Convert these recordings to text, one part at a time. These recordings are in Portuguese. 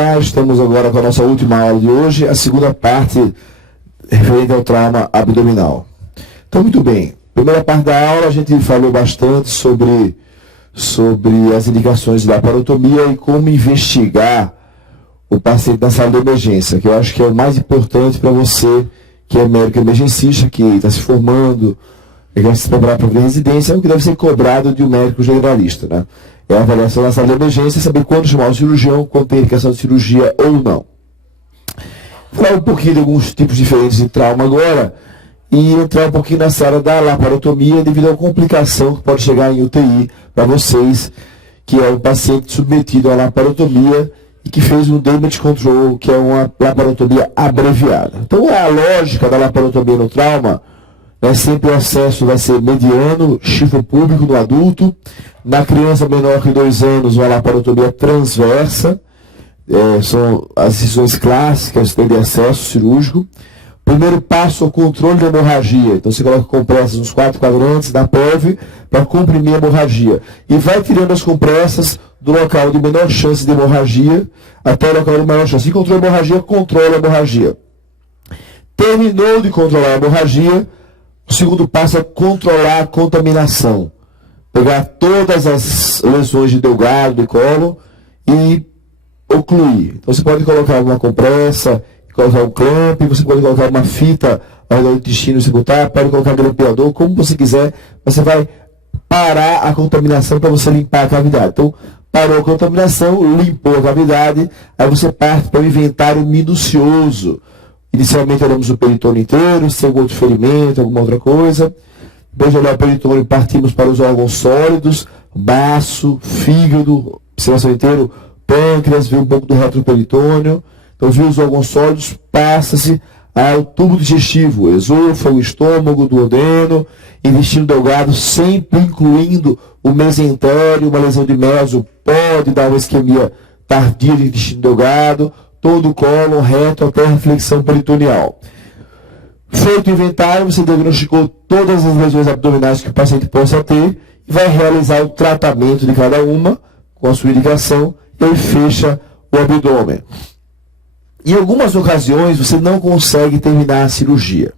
Olá, estamos agora com a nossa última aula de hoje, a segunda parte referente ao trauma abdominal. Então, muito bem. Primeira parte da aula a gente falou bastante sobre as indicações de laparotomia e como investigar o paciente na sala de emergência, que eu acho que é o mais importante para você que é médico emergencista, que está se formando, que vai se preparar para a residência, é o que deve ser cobrado de um médico generalista, né? É a avaliação na sala de emergência, saber quando chamar o cirurgião, quando tem indicação de cirurgia ou não. Vou falar um pouquinho de alguns tipos diferentes de trauma agora e entrar um pouquinho nessa área da laparotomia devido a uma complicação que pode chegar em UTI para vocês, que é um paciente submetido à laparotomia e que fez um damage control, que é uma laparotomia abreviada. Então a lógica da laparotomia no trauma é sempre o acesso vai ser mediano, chifre público no adulto. Na criança menor que 2 anos, uma laparotomia transversa. São as decisões clássicas de acesso cirúrgico. Primeiro passo, o controle da hemorragia. Então você coloca compressas nos 4 quadrantes da pelve para comprimir a hemorragia. E vai tirando as compressas do local de menor chance de hemorragia até o local de maior chance. Se controla a hemorragia, controla a hemorragia. Terminou de controlar a hemorragia, o segundo passo é controlar a contaminação. Pegar todas as lesões de delgado, de colo e ocluir. Então você pode colocar uma compressa, colocar um clamp, você pode colocar uma fita ao redor do intestino e se botar, pode colocar um grampeador, como você quiser, você vai parar a contaminação para você limpar a cavidade. Então, parou a contaminação, limpou a cavidade, aí você parte para o inventário minucioso. Inicialmente olhamos o peritônio inteiro, se tem algum outro ferimento, alguma outra coisa. Depois de olhar o peritônio, partimos para os órgãos sólidos, baço, fígado, observação inteiro, pâncreas, vê um pouco do retroperitônio. Então, viu os órgãos sólidos, passa-se ao tubo digestivo, esôfago, estômago, duodeno, intestino delgado, sempre incluindo o mesentério, uma lesão de meso pode dar uma isquemia tardia de intestino delgado, todo o colo reto até a reflexão peritoneal. Feito o inventário, você diagnosticou todas as lesões abdominais que o paciente possa ter e vai realizar o tratamento de cada uma com a sua indicação e aí fecha o abdômen. Em algumas ocasiões, você não consegue terminar a cirurgia.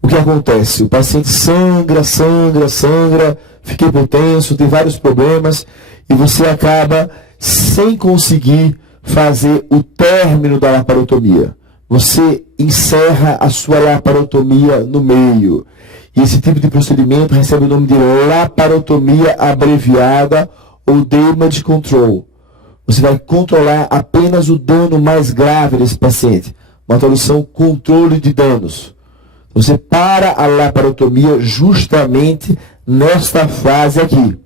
O que acontece? O paciente sangra, fica hipotenso, tem vários problemas e você acaba sem conseguir fazer o término da laparotomia. Você encerra a sua laparotomia no meio. E esse tipo de procedimento recebe o nome de laparotomia abreviada ou damage control. Você vai controlar apenas o dano mais grave desse paciente. Uma tradução, controle de danos. Você para a laparotomia justamente nesta fase aqui.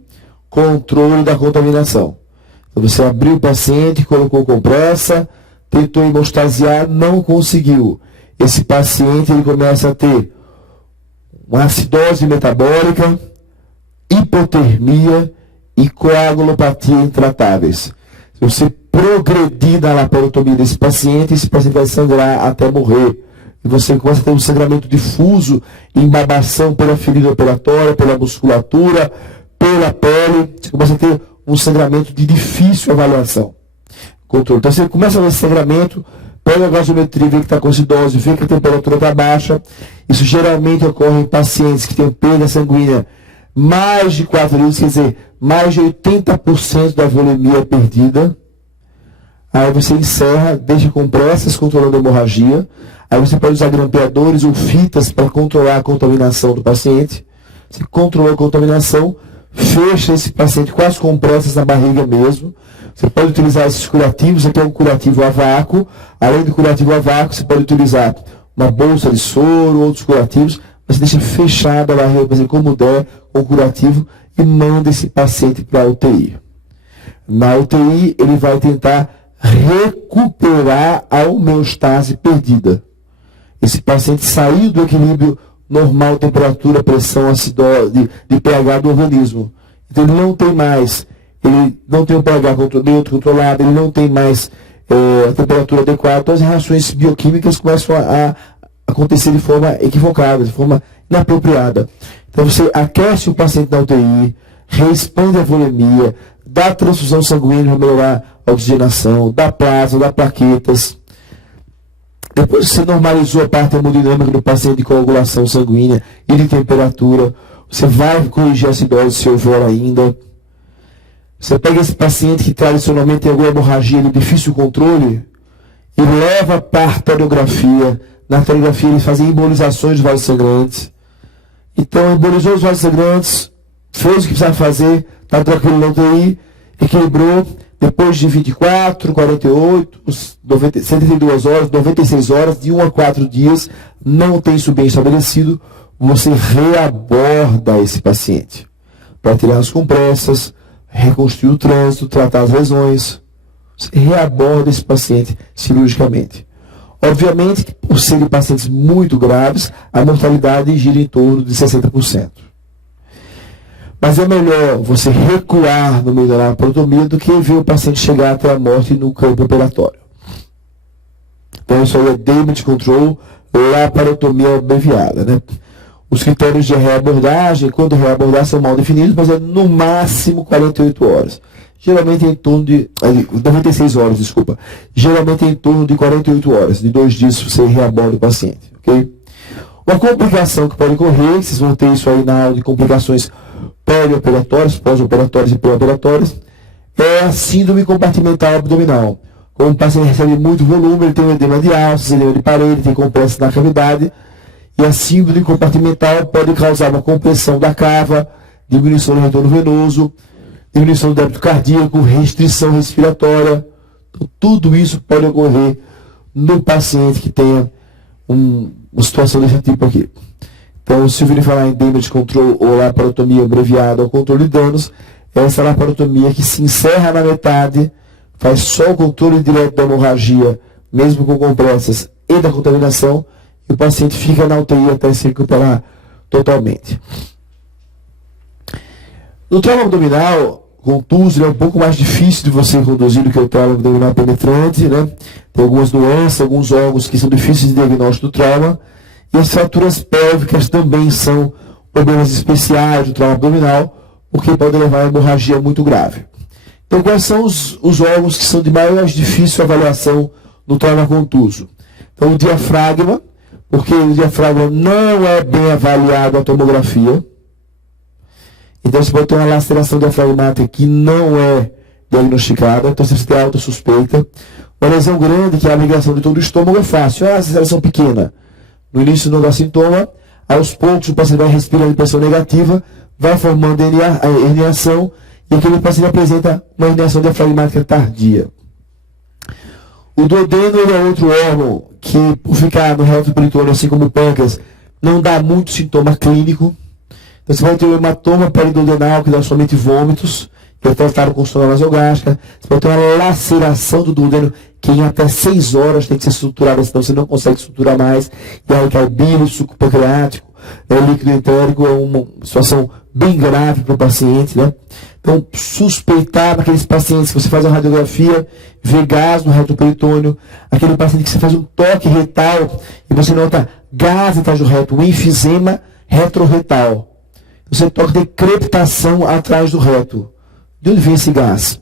Controle da contaminação. Então você abriu o paciente, colocou compressa, tentou hemostasiar, não conseguiu. Esse paciente ele começa a ter uma acidose metabólica, hipotermia e coagulopatia intratáveis. Se você progredir na laparotomia desse paciente, esse paciente vai sangrar até morrer. E você começa a ter um sangramento difuso, embabação pela ferida operatória, pela musculatura, pela pele. Você começa a ter um sangramento de difícil avaliação. Controle. Então você começa a ver esse sangramento, pega a gasometria, vê que está com acidose, vê que a temperatura está baixa. Isso geralmente ocorre em pacientes que têm perda sanguínea mais de 4 litros, quer dizer, mais de 80% da volemia perdida. Aí você encerra, deixa compressas controlando a hemorragia. Aí você pode usar grampeadores ou fitas para controlar a contaminação do paciente. Você controlou a contaminação, fecha esse paciente com as compressas na barriga mesmo. Você pode utilizar esses curativos, aqui é um curativo a vácuo. Além do curativo a vácuo, você pode utilizar uma bolsa de soro, outros curativos. Você deixa fechada a barriga, como der, com o curativo e manda esse paciente para a UTI. Na UTI, ele vai tentar recuperar a homeostase perdida. Esse paciente saiu do equilíbrio normal, temperatura, pressão, acidose, de pH do organismo. Então ele não tem mais, ele não tem o pH neutro controlado, ele não tem mais a temperatura adequada, todas as reações bioquímicas começam a acontecer de forma equivocada, de forma inapropriada. Então você aquece o paciente na UTI, reexpande a volemia, dá transfusão sanguínea para melhorar oxigenação, da plasma, das plaquetas. Depois que você normalizou a parte hemodinâmica do paciente de coagulação sanguínea e de temperatura, você vai corrigir a acidose se houver ainda. Você pega esse paciente que tradicionalmente tem alguma hemorragia de difícil controle e leva para a arteriografia. Na arteriografia eles fazem embolizações de vasos sangrantes. Então, embolizou os vasos sangrantes, fez o que precisava fazer, está tranquilo na UTI, equilibrou. Depois de 24, 48, 72 horas, 96 horas, de 1 a 4 dias, não tem isso bem estabelecido, você reaborda esse paciente para tirar as compressas, reconstruir o trânsito, tratar as lesões. Você reaborda esse paciente cirurgicamente. Obviamente que, por serem pacientes muito graves, a mortalidade gira em torno de 60%. Mas é melhor você recuar no meio da laparotomia do que ver o paciente chegar até a morte no campo operatório. Então isso aí é damage control, laparotomia abreviada, né? Os critérios de reabordagem, quando reabordar, são mal definidos, mas é no máximo 48 horas. Geralmente em torno de 96 horas, desculpa. Geralmente em torno de 48 horas. De 2 dias você reaborda o paciente, ok? Uma complicação que pode ocorrer, vocês vão ter isso aí na aula de complicações perioperatórias, pós-operatórias e pré-operatórias, é a síndrome compartimental abdominal. Quando o paciente recebe muito volume, ele tem um edema de alças, edema de parede, tem compressão na cavidade, e a síndrome compartimental pode causar uma compressão da cava, diminuição do retorno venoso, diminuição do débito cardíaco, restrição respiratória. Então, tudo isso pode ocorrer no paciente que tenha uma situação desse tipo aqui. Então, se eu vir falar em damage control ou laparotomia abreviada ou controle de danos, é essa laparotomia que se encerra na metade, faz só o controle direto da hemorragia, mesmo com compressas, e da contaminação, e o paciente fica na UTI até se recuperar totalmente. No trauma abdominal contuso, é um pouco mais difícil de você conduzir do que o trauma abdominal penetrante, né? Tem algumas doenças, alguns órgãos que são difíceis de diagnóstico do trauma. E as fraturas pélvicas também são problemas especiais do trauma abdominal, porque podem levar a hemorragia muito grave. Então, quais são os órgãos que são de mais difícil avaliação no trauma contuso? Então, o diafragma, porque o diafragma não é bem avaliado a tomografia. Então, você pode ter uma laceração diafragmática que não é diagnosticada, então você precisa ter alta suspeita. Uma lesão grande, que é a migração de todo o estômago, é fácil. Essa lesão pequena. No início não dá sintoma, aos poucos o paciente vai respirando em pressão negativa, vai formando herniação, e aquele paciente apresenta uma herniação diafragmática tardia. O duodeno ele é outro órgão que, por ficar no reto peritônio, assim como o pâncreas, não dá muito sintoma clínico. Então você vai ter um hematoma periduodenal, que dá somente vômitos, que é tratado com sonda nasogástrica. Você pode ter uma laceração do duodeno, que em até 6 horas tem que ser estruturada, senão você não consegue estruturar mais. E aí cai bile, suco pancreático, líquido entérico, é uma situação bem grave para o paciente, né? Então, suspeitar naqueles pacientes que você faz a radiografia, vê gás no reto peritônio, aquele paciente que você faz um toque retal e você nota gás atrás do reto, um enfisema retroretal. Você toca de crepitação atrás do reto. De onde vem esse gás?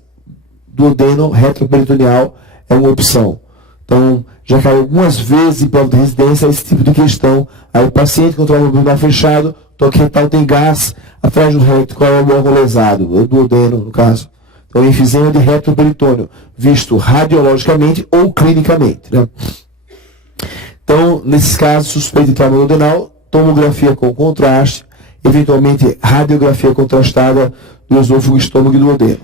Duodeno retroperitoneal é uma opção. Então, já caiu algumas vezes em prova de residência esse tipo de questão. Aí o paciente com trauma abdominal fechado, toque retal tem gás atrás do reto, qual é o órgão lesado? O duodeno, no caso. Então, enfisema de retroperitônio, visto radiologicamente ou clinicamente, né? Então, nesses casos, suspeito de trauma duodenal, tomografia com contraste, eventualmente radiografia contrastada do esôfago, estômago e duodeno.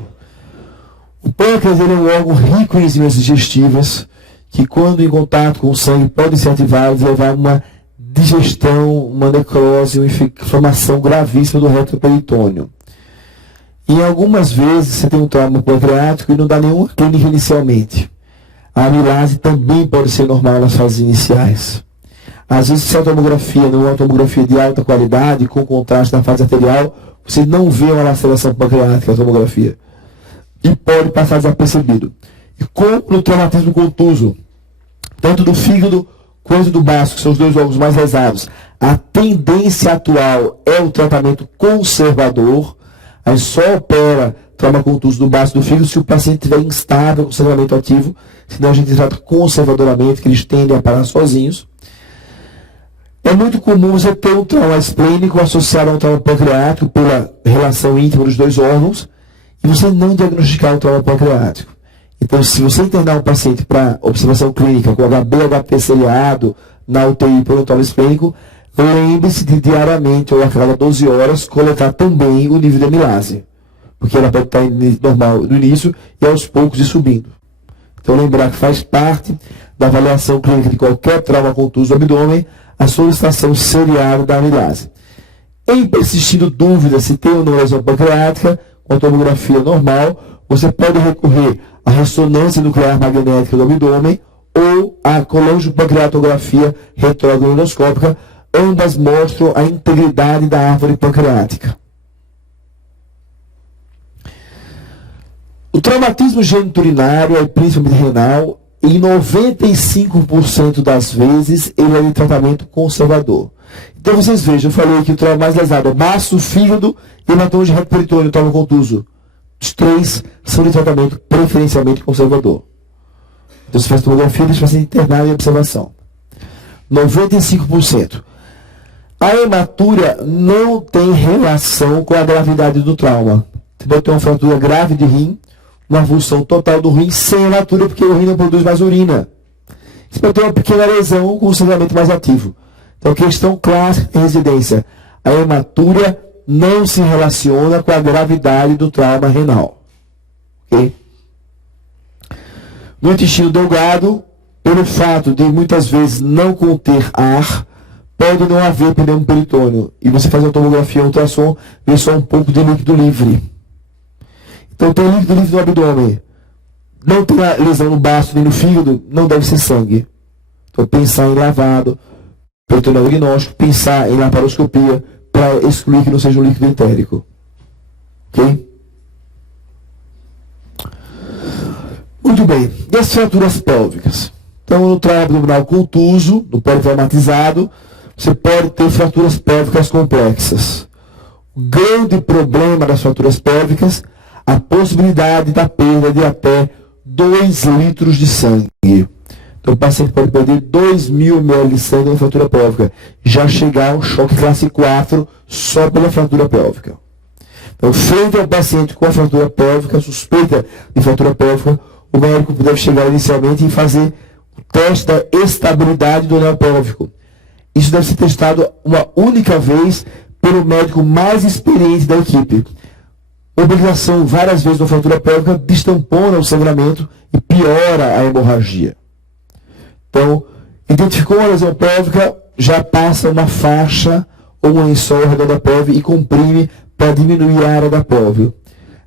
O pâncreas ele é um órgão rico em enzimas digestivas, que quando em contato com o sangue podem ser ativados e levar a uma digestão, uma necrose, uma inflamação gravíssima do reto peritônio. E algumas vezes você tem um trauma pancreático e não dá nenhuma clínica inicialmente. A amilase também pode ser normal nas fases iniciais. Às vezes, se a tomografia não é uma tomografia de alta qualidade, com contraste na fase arterial, você não vê uma laceração pancreática na tomografia. E pode passar desapercebido. E como no traumatismo contuso, tanto do fígado quanto do baço, que são os dois órgãos mais lesados, a tendência atual é o tratamento conservador, aí só opera trauma contuso do baço do fígado se o paciente estiver instável com sangramento ativo, senão a gente trata conservadoramente, que eles tendem a parar sozinhos. É muito comum você ter um trauma esplênico associado a um trauma pancreático pela relação íntima dos dois órgãos e você não diagnosticar um trauma pancreático. Então, se você internar um paciente para observação clínica com HB/HT ciliado na UTI por um trauma esplênico, lembre-se de diariamente ou a cada 12 horas coletar também o nível de amilase, porque ela pode estar normal no início e aos poucos ir subindo. Então, lembrar que faz parte da avaliação clínica de qualquer trauma contuso do abdômen a solicitação seriada da amilase. Em persistindo dúvida se tem ou não lesão pancreática, com a tomografia normal, você pode recorrer à ressonância nuclear magnética do abdômen ou à colangiopancreatografia retrógrado-endoscópica. Ambas mostram a integridade da árvore pancreática. O traumatismo geniturinário, principalmente renal, em 95% das vezes, ele é de tratamento conservador. Então vocês vejam, eu falei que o trauma mais lesado é baço, fígado e hematoma de reto peritônio, trauma contuso. Os três são de tratamento preferencialmente conservador. Então você faz tomografia e deixa o paciente internado em observação. 95%. A hematúria não tem relação com a gravidade do trauma. Você pode ter uma fratura grave de rim, uma avulsão total do rim sem hematúria, porque o rim não produz mais urina. Você pode ter uma pequena lesão com um sangramento mais ativo. Então, questão clássica em residência. A hematúria não se relaciona com a gravidade do trauma renal. Ok? No intestino delgado, pelo fato de muitas vezes não conter ar, pode não haver pneumo peritônio. E você faz a tomografia, ultrassom, vê só um pouco de líquido livre. Então tem líquido livre no abdômen. Não tem lesão no baço nem no fígado, não deve ser sangue. Então pensar em lavado, peritoneal diagnóstico, pensar em laparoscopia para excluir que não seja um líquido entérico. Ok? Muito bem. E as fraturas pélvicas? Então no trauma abdominal contuso, no politraumatizado, você pode ter fraturas pélvicas complexas. O grande problema das fraturas pélvicas, a possibilidade da perda de até 2 litros de sangue. Então o paciente pode perder 2.000 ml de sangue na fratura pélvica, já chegar ao choque classe 4 só pela fratura pélvica. Então, frente ao paciente com a fratura pélvica, suspeita de fratura pélvica, o médico deve chegar inicialmente e fazer o teste da estabilidade do anel pélvico. Isso deve ser testado uma única vez pelo médico mais experiente da equipe. Obrigação várias vezes na fratura pélvica destampona o sangramento e piora a hemorragia. Então, identificou uma lesão pélvica, já passa uma faixa ou um lençol ao redor da pelve e comprime para diminuir a área da pelve.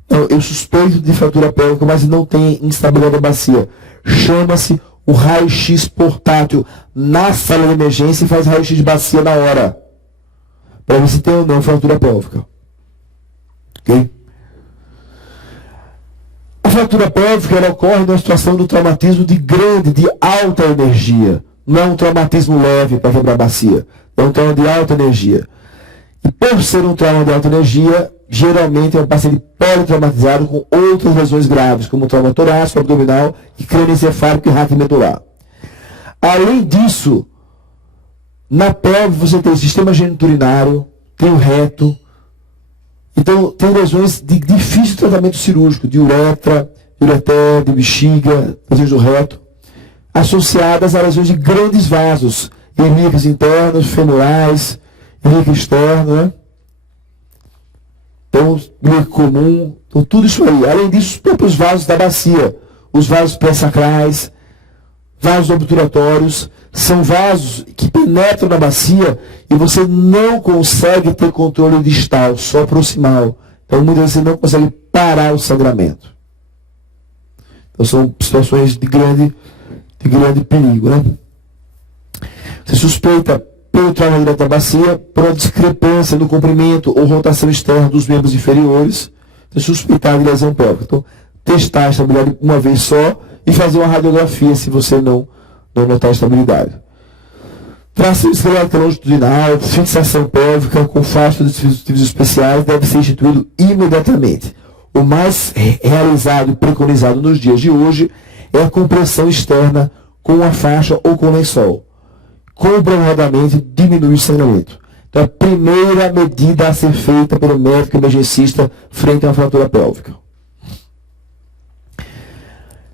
Então, eu suspeito de fratura pélvica, mas não tem instabilidade da bacia. Chama-se o raio-x portátil na sala de emergência e faz raio-x de bacia na hora, para ver se tem ou não fratura pélvica. Ok? A fratura pélvica ela ocorre numa situação do traumatismo de alta energia. Não é um traumatismo leve para quebrar a bacia. É um trauma de alta energia. E por ser um trauma de alta energia, geralmente é um paciente politraumatizado com outras lesões graves, como trauma torácico, abdominal, e crânioencefálico e raquimedular. Além disso, na pelve você tem o sistema geniturinário, tem o reto. Então, tem lesões de difícil tratamento cirúrgico, de uretra, de ureter, de bexiga, lesões do reto, associadas a lesões de grandes vasos, ilíacos internos, femorais, ilíaco externo, né? Então, ilíaco comum, então tudo isso aí. Além disso, os próprios vasos da bacia, os vasos pré-sacrais, vasos obturatórios, são vasos que penetram na bacia e você não consegue ter controle distal, só proximal. Então, muitas vezes você não consegue parar o sangramento. Então, são situações de grande perigo, né? Você suspeita pelo trauma direto da bacia, por uma discrepância no comprimento ou rotação externa dos membros inferiores, você suspeitar de lesão pélvica. Então, testar a estabilidade uma vez só e fazer uma radiografia se você não notar a estabilidade. Tração esclerótica longitudinal, fixação pélvica com faixa de dispositivos especiais deve ser instituído imediatamente. o mais realizado e preconizado nos dias de hoje é a compressão externa com a faixa ou com o lençol. Comprovadamente diminui o sangramento. Então, a primeira medida a ser feita pelo médico emergencista frente a uma fratura pélvica.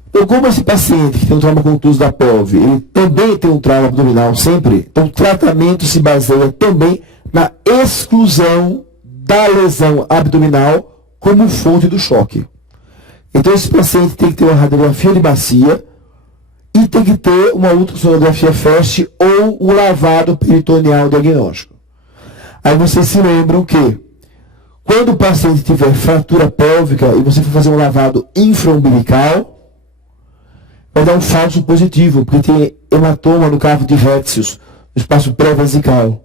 Então, como esse paciente que tem um trauma contuso da pelve, ele também tem um trauma abdominal sempre, então o tratamento se baseia também na exclusão da lesão abdominal como fonte do choque. Então, esse paciente tem que ter uma radiografia de bacia e tem que ter uma ultrassonografia FAST ou um lavado peritoneal diagnóstico. Aí vocês se lembram que quando o paciente tiver fratura pélvica e você for fazer um lavado infraumbilical, vai dar um falso positivo, porque tem hematoma no cavo de Retzius, no espaço pré-vesical.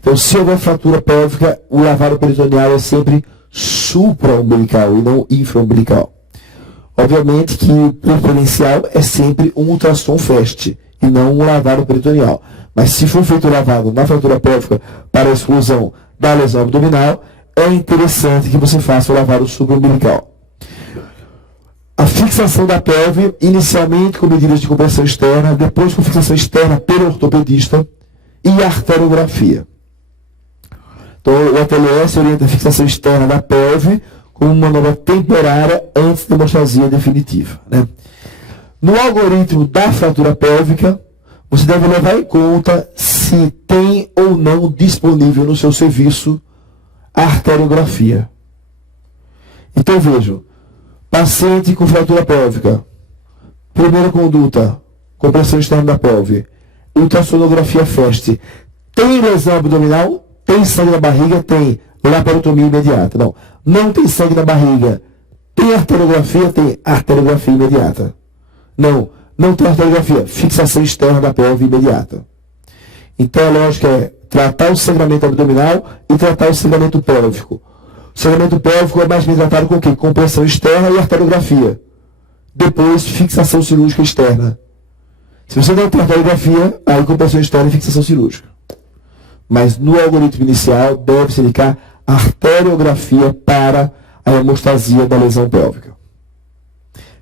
Então, se houver fratura pélvica, o lavado peritoneal é sempre supraumbilical e não infraumbilical. Obviamente que o preferencial é sempre um ultrassom FAST e não um lavado peritoneal. Mas se for feito o lavado na fratura pélvica para a exclusão da lesão abdominal, é interessante que você faça o lavado supraumbilical. A fixação da pelve, inicialmente com medidas de compressão externa, depois com fixação externa pelo ortopedista e arteriografia. Então, o ATLS orienta a fixação externa da pelve como uma manobra temporária antes da hemostasia definitiva. Né? No algoritmo da fratura pélvica, você deve levar em conta se tem ou não disponível no seu serviço a arteriografia. Então, vejam. Paciente com fratura pélvica. Primeira conduta, compressão externa da pelve. Ultrassonografia FAST. Tem lesão abdominal? Tem sangue na barriga? Tem. Laparotomia imediata. Não. Não tem sangue na barriga. Tem arteriografia? Tem arteriografia imediata. Não. Não tem arteriografia. Fixação externa da pelve imediata. Então a lógica é tratar o sangramento abdominal e tratar o sangramento pélvico. O sangramento pélvico é mais bem tratado com o quê? Compressão externa e arteriografia. Depois, fixação cirúrgica externa. Se você não tem arteriografia, aí compressão externa e fixação cirúrgica. Mas no algoritmo inicial, deve-se indicar arteriografia para a hemostasia da lesão pélvica.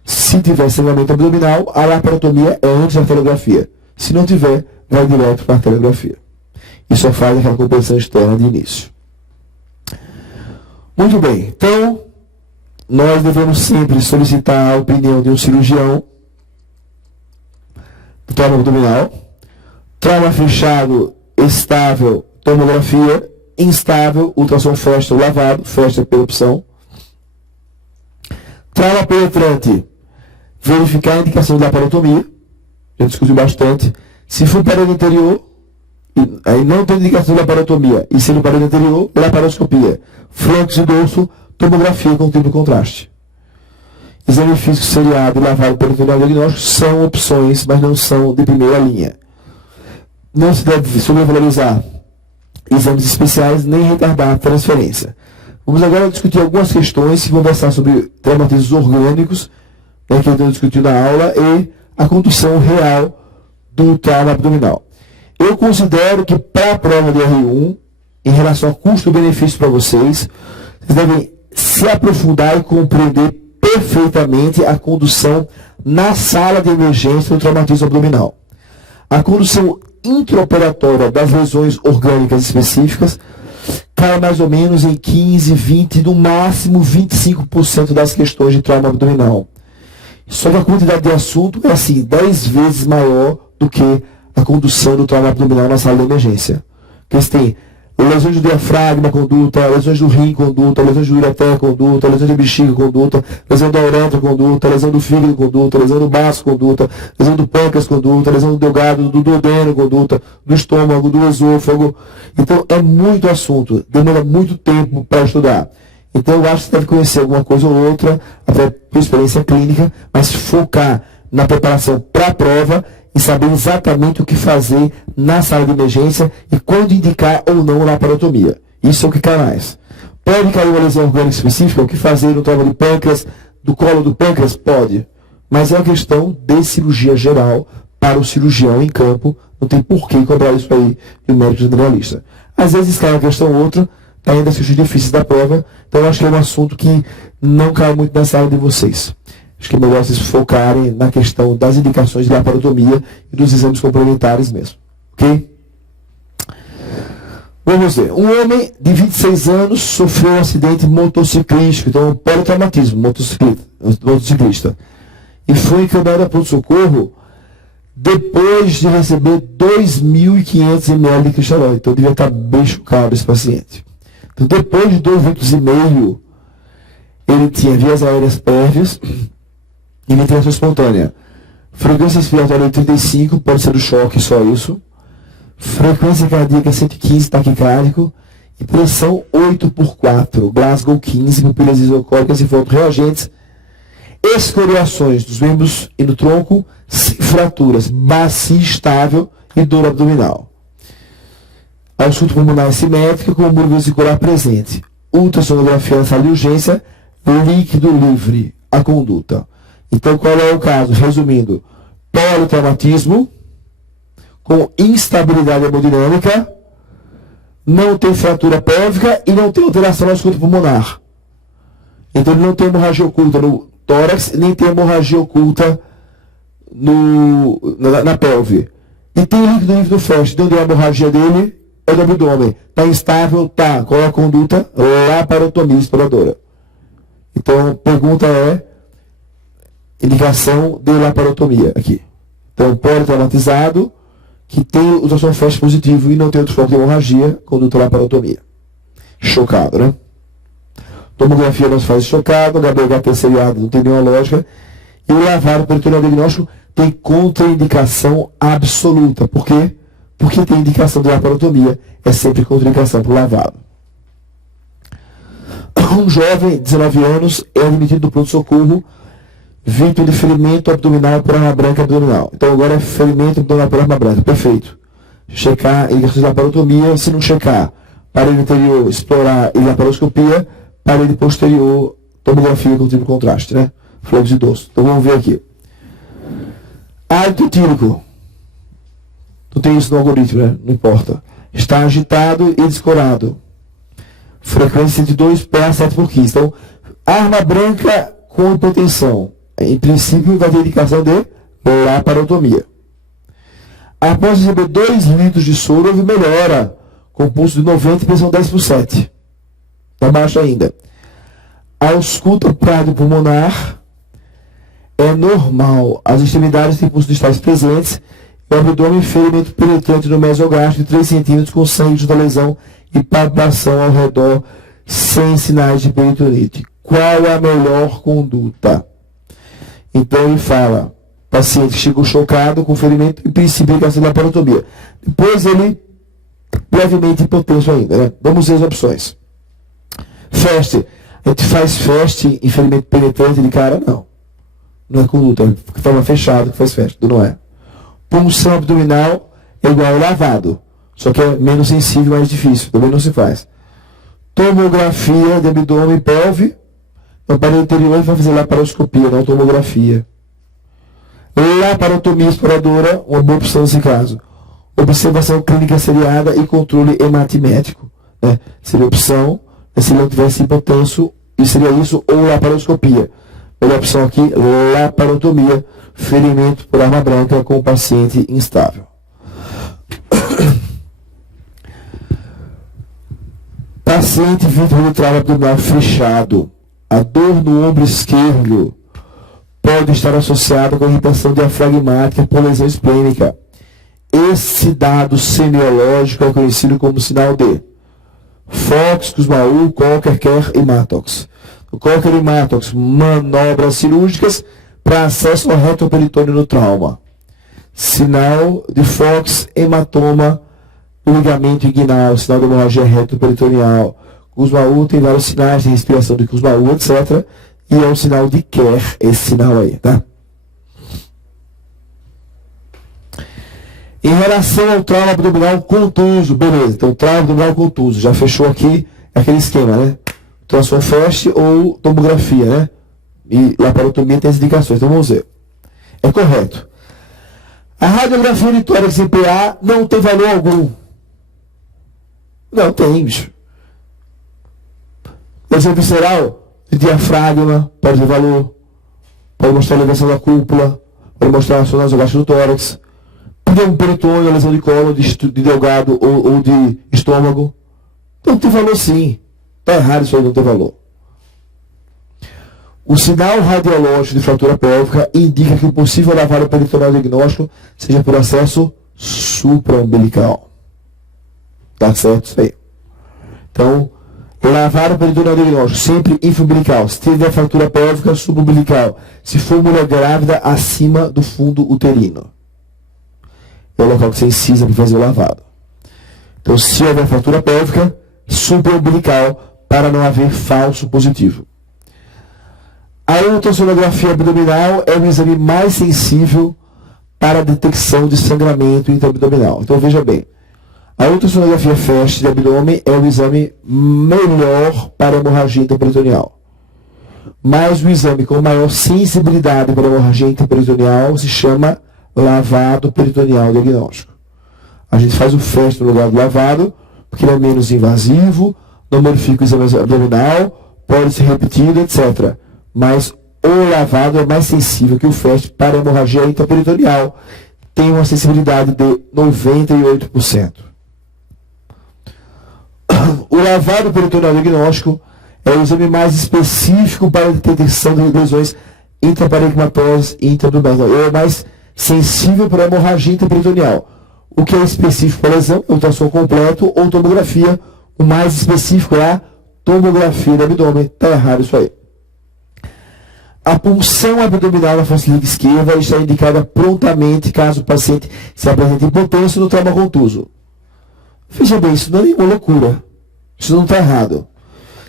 Se tiver sangramento abdominal, a laparotomia é antes da arteriografia. Se não tiver, vai direto para a arteriografia. E só faz aquela compressão externa de início. Muito bem, então, nós devemos sempre solicitar a opinião de um cirurgião do trauma abdominal. Trauma fechado, estável, tomografia. Instável, ultrassom FAST ou lavado, FAST é pela opção. Trauma penetrante, verificar a indicação da laparotomia. Já discutiu bastante. Se for parede anterior, aí não tem indicação de laparotomia, e se no parede anterior, laparoscopia. Flancos e dorso, tomografia com triplo contraste. Exame físico seriado e lavado peritoneal diagnóstico são opções, mas não são de primeira linha. Não se deve sobrevalorizar exames especiais nem retardar a transferência. Vamos agora discutir algumas questões e conversar sobre traumatismos orgânicos, né, que eu estou discutindo na aula, e a condução real do trauma abdominal. Eu considero que para a prova de R1, em relação ao custo-benefício para vocês devem se aprofundar e compreender perfeitamente a condução na sala de emergência do traumatismo abdominal. A condução intraoperatória das lesões orgânicas específicas cai mais ou menos em 15, 20, no máximo 25% das questões de trauma abdominal. Só que a quantidade de assunto é assim, 10 vezes maior do que a condução do trauma abdominal na sala de emergência. Porque você tem lesões do diafragma, conduta, lesões do rim, conduta, lesões do ureter, conduta, lesões de bexiga, conduta, lesão da uretra, conduta, lesão do fígado, conduta, lesão do baço, conduta, lesão do pâncreas, conduta, lesão do delgado, do duodeno, conduta, do estômago, do esôfago. Então é muito assunto, demora muito tempo para estudar. Então eu acho que você deve conhecer alguma coisa ou outra, até por experiência clínica, mas focar na preparação para a prova e saber exatamente o que fazer na sala de emergência e quando indicar ou não a laparotomia. Isso é o que cai mais. Pode cair uma lesão orgânica específica, o que fazer no trauma de pâncreas, do colo do pâncreas? Pode. Mas é uma questão de cirurgia geral para o cirurgião em campo. Não tem por que cobrar isso aí de um médico generalista. Às vezes cai uma questão ou outra está ainda as questões difíceis da prova, então eu acho que é um assunto que não cai muito na sala de vocês. Acho que é melhor vocês focarem na questão das indicações de laparotomia e dos exames complementares mesmo. Ok? Vamos ver. Um homem de 26 anos sofreu um acidente motociclístico, então politraumatismo motociclista, e foi encaminhado a pronto-socorro depois de receber 2.500 ml de cristalol. Então devia estar bem chocado esse paciente. Então, depois de 2,5 litros, ele tinha vias aéreas pérvias e ventilação espontânea. Frequência respiratória de 35, pode ser do choque, só isso. Frequência cardíaca 115, taquicárdico. E pressão 8/4, Glasgow 15, pupilas isocóricas e fotorreagentes. Escoriações dos membros e no tronco, fraturas, bacia estável e dor abdominal. Ausculto pulmonar simétrica com muro vesicular presente. Ultrassonografia na sala de urgência, líquido livre, a conduta. Então, qual é o caso? Resumindo, politraumatismo com instabilidade hemodinâmica, não tem fratura pélvica e não tem alteração no ausculto pulmonar. Então, ele não tem hemorragia oculta no tórax, nem tem hemorragia oculta na pelve. E tem líquido livre no flecho. De onde é a hemorragia dele? É do abdômen. Está instável? Tá. Qual é a conduta? Laparotomia exploradora. Então, a pergunta é indicação de laparotomia aqui. Então, politraumatizado, que tem ultrassom flash positivo e não tem outro foco de hemorragia, conduta laparotomia. Chocado, né? Tomografia não se faz chocado, HBH terceiriado não tem nenhuma lógica. E o lavado peritoneal diagnóstico tem contraindicação absoluta. Por quê? Porque tem indicação de laparotomia, é sempre contraindicação para o lavado. Um jovem de 19 anos é admitido do pronto-socorro vítima de ferimento abdominal por arma branca abdominal. Então agora é ferimento abdominal por arma branca. Perfeito. Checar indicações de laparotomia, se não checar, parede anterior, explorar e laparoscopia, parede posterior, tomografia com triplo contraste, né? Fluxo de dorso. Então vamos ver aqui. Hálito etílico. Não tem isso no algoritmo, né? Não importa. Está agitado e descorado. Frequência de 2 para 7/15. Então, arma branca com hipotensão. Em princípio, vai ter indicação de laparotomia. Após receber 2 litros de soro, houve melhora, com pulso de 90 e pressão 10/7. Está baixo ainda. A ausculta pulmonar é normal. As extremidades têm pulso distais presentes. O abdômen, ferimento penetrante no mesogástrico de 3 centímetros com sangue junto à lesão e palpação ao redor sem sinais de peritonite. Qual a melhor conduta? Então ele fala, paciente que chegou chocado com ferimento, em princípio indicação de laparotomia. Depois ele, brevemente hipotenso ainda, né? Vamos ver as opções. FAST. A gente faz FAST em ferimento penetrante de cara? Não. Não é conduta, é forma fechada que faz FAST, não é. Punção abdominal é igual ao lavado, só que é menos sensível, mais difícil, também não se faz. Tomografia de abdômen e pelve, no parede anterior vai fazer laparoscopia, não tomografia. Laparotomia exploradora, uma boa opção nesse caso. Observação clínica seriada e controle hematimétrico, né? Seria opção, se não tivesse hipotenso, e seria isso, ou laparoscopia. Melhor opção aqui, laparotomia, ferimento por arma branca com o paciente instável. Paciente vítima de trauma abdominal fechado. A dor no ombro esquerdo pode estar associada com irritação diafragmática por lesão esplênica. Esse dado semiológico é conhecido como sinal de Fox, Kussmaul, Cocker, Kerr e Mattox. O Cocker e Mattox, manobras cirúrgicas para acesso ao reto peritônio no trauma. Sinal de Fox, hematoma, ligamento inguinal, sinal de hemorragia reto-peritoneal. Kussmaul tem vários sinais de respiração de Kussmaul, etc. E é um sinal de Kerr, esse sinal aí, tá? Em relação ao trauma abdominal contuso, beleza, então trauma abdominal contuso, já fechou aqui aquele esquema, né? Ultrassom FAST ou tomografia, né? E laparotomia tem as indicações, então vamos ver. É correto. A radiografia de tórax em PA não tem valor algum. Não tem, bicho. Exame visceral, de diafragma, pode ter valor, pode mostrar a elevação da cúpula, pode mostrar a ação nasogástica do tórax, pode ter um peritônio, lesão de colo, de delgado ou de estômago. Então tem valor sim. Está errado isso aí, não tem valor. O sinal radiológico de fratura pélvica indica que o possível lavado peritoneal diagnóstico seja por acesso supraumbilical. Tá certo isso aí. Então, lavado peritoneal diagnóstico sempre infraumbilical. Se tiver fratura pélvica, supraumbilical. Se for mulher grávida, acima do fundo uterino. É o local que você incisa para fazer o lavado. Então, se houver fratura pélvica, supraumbilical, para não haver falso positivo. A ultrassonografia abdominal é o exame mais sensível para a detecção de sangramento intraabdominal. Então veja bem, a ultrassonografia FAST de abdômen é o exame melhor para a hemorragia intraperitoneal. Mas o exame com maior sensibilidade para a hemorragia intraperitoneal se chama lavado peritoneal diagnóstico. A gente faz o FAST no lugar do lavado, porque ele é menos invasivo, não modifica o exame abdominal, pode ser repetido, etc. Mas o lavado é mais sensível que o FAST para a hemorragia intraperitoneal. Tem uma sensibilidade de 98%. O lavado peritoneal diagnóstico é o exame mais específico para a detecção de lesões intraparenquimatosas e intraabdominais. É o mais sensível para a hemorragia intraperitoneal. O que é específico para a lesão é ultrassom completo ou tomografia. O mais específico é a tomografia do abdômen. Está errado isso aí. A punção abdominal na facilidade esquerda está indicada prontamente caso o paciente se apresente hipotenso no trauma contuso. Veja bem, isso não é nenhuma loucura. Isso não está errado.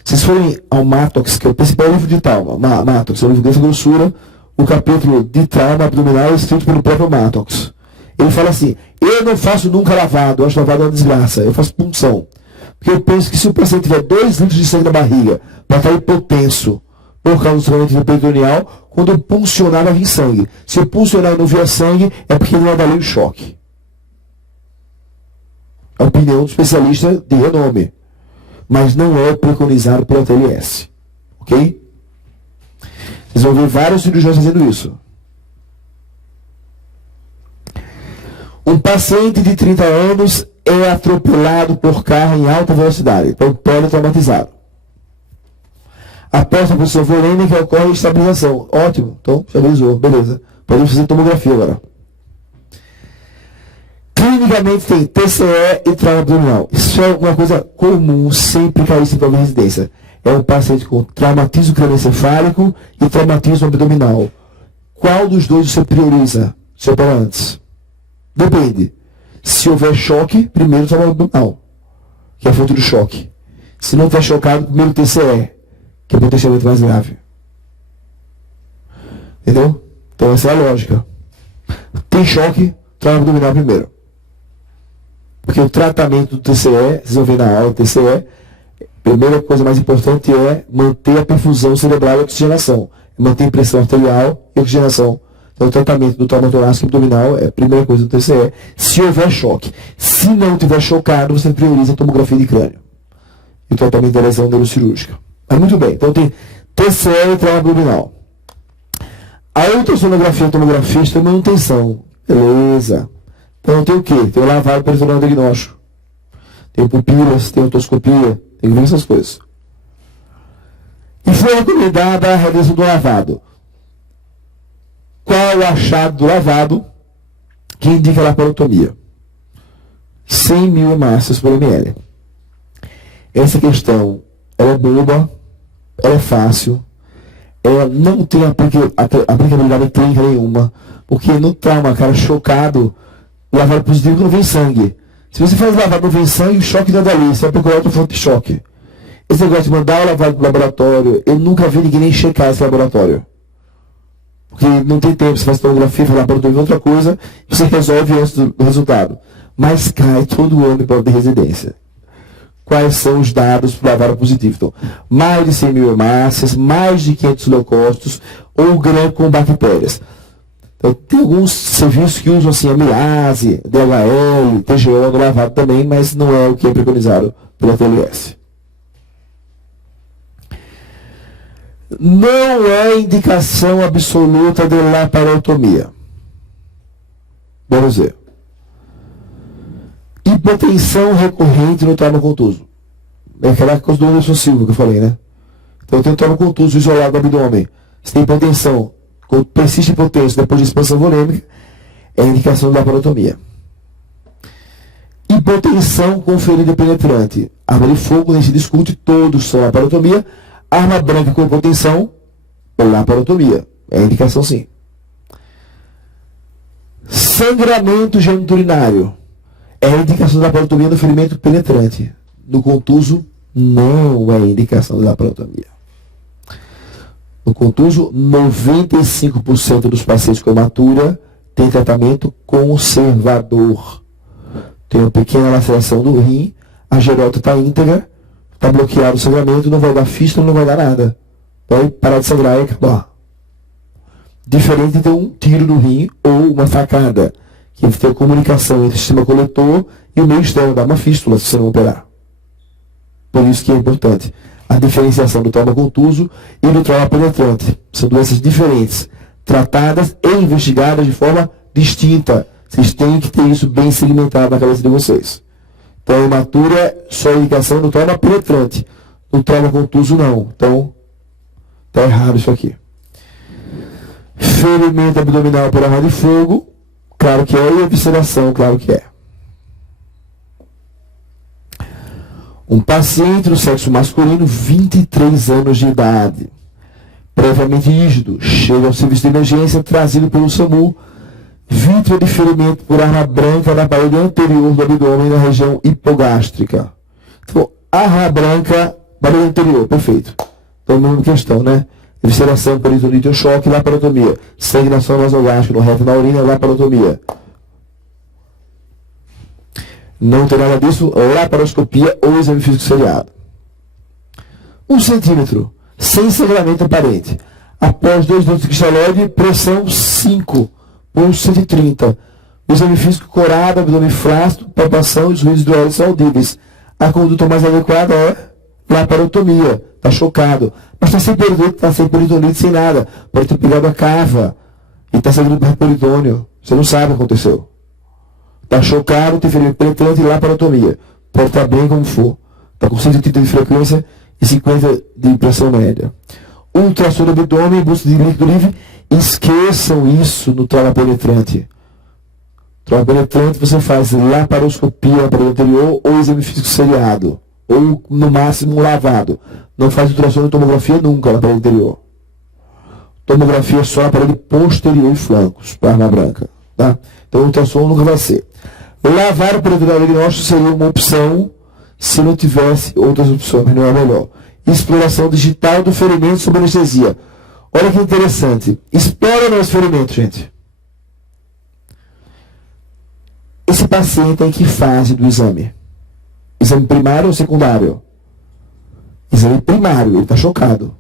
Se vocês forem ao Mattox, que é o principal livro de trauma, Mattox, é o livro de grossura, o capítulo de trauma abdominal é escrito pelo próprio Mattox. Ele fala assim, eu não faço nunca lavado, eu acho lavado uma desgraça, eu faço punção. Porque eu penso que se o paciente tiver 2 litros de sangue na barriga, para estar hipotenso, por causa do sangramento peritoneal, quando eu puncionar vai vir sangue. Se eu puncionar e não vier sangue, é porque não avaliei o choque. A opinião do especialista de renome. Mas não é preconizado pela TLS. Ok? Vocês vão ver vários cirurgiões fazendo isso. Um paciente de 30 anos é atropelado por carro em alta velocidade. Então, politraumatizado. Após a posição volêmica ocorre estabilização. Ótimo, então estabilizou, beleza. Podemos fazer tomografia agora. Clinicamente tem TCE e trauma abdominal. Isso é uma coisa comum, sempre que isso em residência. É um paciente com traumatismo crânioencefálico e traumatismo abdominal. Qual dos dois você prioriza? Você opera antes? Depende. Se houver choque, primeiro trauma abdominal, que é fruto do choque. Se não estiver chocado, primeiro TCE, que é potencialmente mais grave. Entendeu? Então essa é a lógica. Tem choque, trauma abdominal primeiro. Porque o tratamento do TCE, vocês vão ver na aula, TCE, a primeira coisa mais importante é manter a perfusão cerebral e a oxigenação. Manter pressão arterial e oxigenação. Então o tratamento do trauma torácico abdominal é a primeira coisa do TCE. Se houver choque. Se não tiver chocado, você prioriza a tomografia de crânio. E o tratamento da lesão neurocirúrgica. Mas muito bem, então tem TCE e trauma abdominal. A ultrassonografia e tomografia tem manutenção. Beleza. Então tem o quê? Tem o lavado peritoneal diagnóstico. Tem pupilas, tem otoscopia, tem diversas coisas. E foi recomendada a realização do lavado. Qual o achado do lavado que indica a laparotomia? 100 mil hemácias por ml. Essa questão, ela é boba, ela é fácil, ela não tem aplicabilidade clínica nenhuma, porque no trauma, cara, chocado, o lavado positivo não vem sangue. Se você faz lavado não vem sangue, o choque não é dali, você vai procurar outra fonte de choque. Esse negócio de mandar o lavado para o laboratório, eu nunca vi ninguém nem checar esse laboratório. Porque não tem tempo, você faz tomografia, faz laboratório, outra coisa, e você resolve antes do resultado. Mas cai todo ano em prova de residência. Quais são os dados para o lavado positivo? Então, mais de 100 mil hemácias, mais de 500 leucócitos, ou gram com bactérias. Então, tem alguns serviços que usam assim, amiase, DHL, TGO no lavado também, mas não é o que é preconizado pela TLS. Não é indicação absoluta de laparotomia. Vamos ver. Hipotensão recorrente no trauma contuso. É aquela coisa do Anderson Silva que eu falei, né? Então eu tenho trauma contuso isolado do abdômen. Se tem hipotensão, persiste hipotensão depois de expansão volêmica, é indicação de laparotomia. Hipotensão com ferida penetrante. Arma de fogo, nem se discute, todos são laparotomia. Arma branca com hipotensão, laparotomia. É indicação sim. Sangramento geniturinário. É indicação de laparotomia no ferimento penetrante. No contuso, não é indicação de laparotomia. No contuso, 95% dos pacientes com hematura tem tratamento conservador. Tem uma pequena laceração do rim, a gerota está íntegra, está bloqueado o sangramento, não vai dar fístula, não vai dar nada. Vai parar de sangrar e acabar. Diferente de ter um tiro no rim ou uma facada, que tem a comunicação entre o sistema coletor e o meio externo, dá uma fístula se você não operar. Por isso que é importante a diferenciação do trauma contuso e do trauma penetrante. São doenças diferentes, tratadas e investigadas de forma distinta. Vocês têm que ter isso bem segmentado na cabeça de vocês. Então, a hematura é só indicação do trauma penetrante. No trauma contuso, não. Então, está errado isso aqui. Ferimento abdominal por arma de fogo, claro que é. E evisceração, claro que é. Um paciente do sexo masculino, 23 anos de idade, previamente rígido, chega ao serviço de emergência, trazido pelo SAMU, vítima de ferimento por arma branca na parede anterior do abdômen, na região hipogástrica. Então, arma branca, parede anterior, perfeito. Então, mesma questão, né? Evisceração, peritonite ou choque, laparotomia. Sanguinação nasogástrica no reto, na urina, laparotomia. Não tem nada disso, laparoscopia ou exame físico seriado. 1 centímetro, sem sangramento aparente. Após 2 doses de cristalóide, pressão 5 por 130. O exame físico corado, abdômen flácido, palpação e os ruídos do óleo são audíveis. A conduta mais adequada é laparotomia. Está chocado. Mas está sem peritônio, está sem peritonite, sem nada. Pode ter pegado a cava e está sangrando para o peritônio. Você não sabe o que aconteceu. Está chocado, tem ferimento penetrante e laparotomia. Pode estar bem como for. Está com 130 de frequência e 50 de pressão média. Ultrassom do abdômen, busca de líquido livre. Esqueçam isso no trauma penetrante. Trauma penetrante você faz laparoscopia na parede anterior ou exame físico seriado. Ou, no máximo, um lavado. Não faz ultrassom de tomografia nunca na parede anterior. Tomografia só na parede posterior e flancos, para arma branca. Tá? Então, ultrassom nunca vai ser. Lavar o peritoneal diagnóstico seria uma opção se não tivesse outras opções, mas não é a melhor. Exploração digital do ferimento sob anestesia. Olha que interessante. Explora nosso ferimento, gente. Esse paciente em que fase do exame? Exame primário ou secundário? Exame primário, ele está chocado.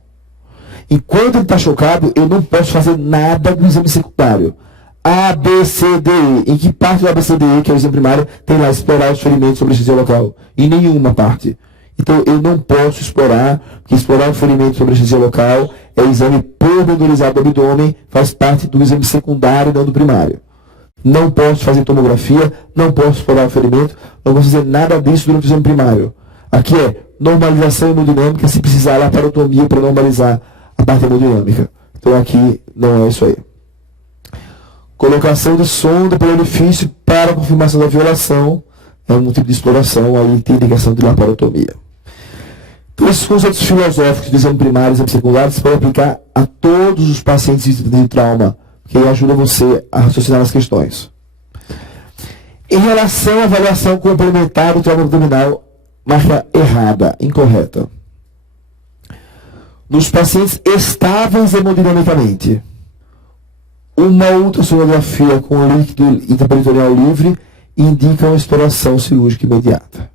Enquanto ele está chocado, eu não posso fazer nada do exame secundário. A, B, C, D, E. Em que parte do A, B, C, D, E, que é o exame primário, tem lá explorar os ferimentos sobre anestesia local? Em nenhuma parte. Então, eu não posso explorar, porque explorar o ferimento sobre anestesia local é o exame pormenorizado do abdômen, faz parte do exame secundário, não do primário. Não posso fazer tomografia, não posso explorar o ferimento, não posso fazer nada disso durante o exame primário. Aqui é normalização hemodinâmica, se precisar laparotomia para normalizar a parte hemodinâmica. Então, aqui não é isso aí. Colocação de sonda pelo orifício para confirmação da violação é um tipo de exploração, aí tem indicação de laparotomia. Então, esses conceitos filosóficos de exame primário e exame secundário se podem aplicar a todos os pacientes de trauma, que ajuda você a raciocinar as questões. Em relação à avaliação complementar do trauma abdominal, marca errada, incorreta. Nos pacientes estáveis hemodinamicamente, uma ultrassonografia com líquido intraperitoneal livre indica uma exploração cirúrgica imediata.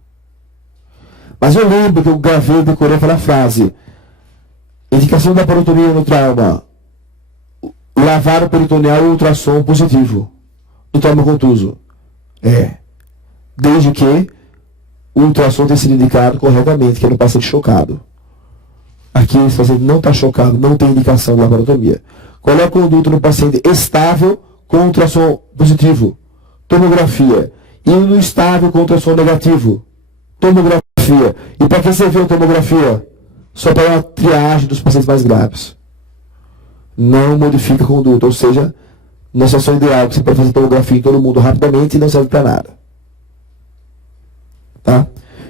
Mas eu lembro que eu gravei e decorei aquela frase. Indicação da laparotomia no trauma. Lavar o peritoneal e ultrassom positivo. No trauma contuso. Desde que o ultrassom tenha sido indicado corretamente, que é no paciente chocado. Aqui esse paciente não está chocado, não tem indicação de laparotomia. Qual é a conduta no paciente estável com ultrassom positivo? Tomografia. E no estável com ultrassom negativo? Tomografia. E para que você vê a tomografia? Só para uma triagem dos pacientes mais graves. Não modifica a conduta, ou seja, na situação ideal que você pode fazer tomografia em todo mundo rapidamente e não serve para nada. Tá?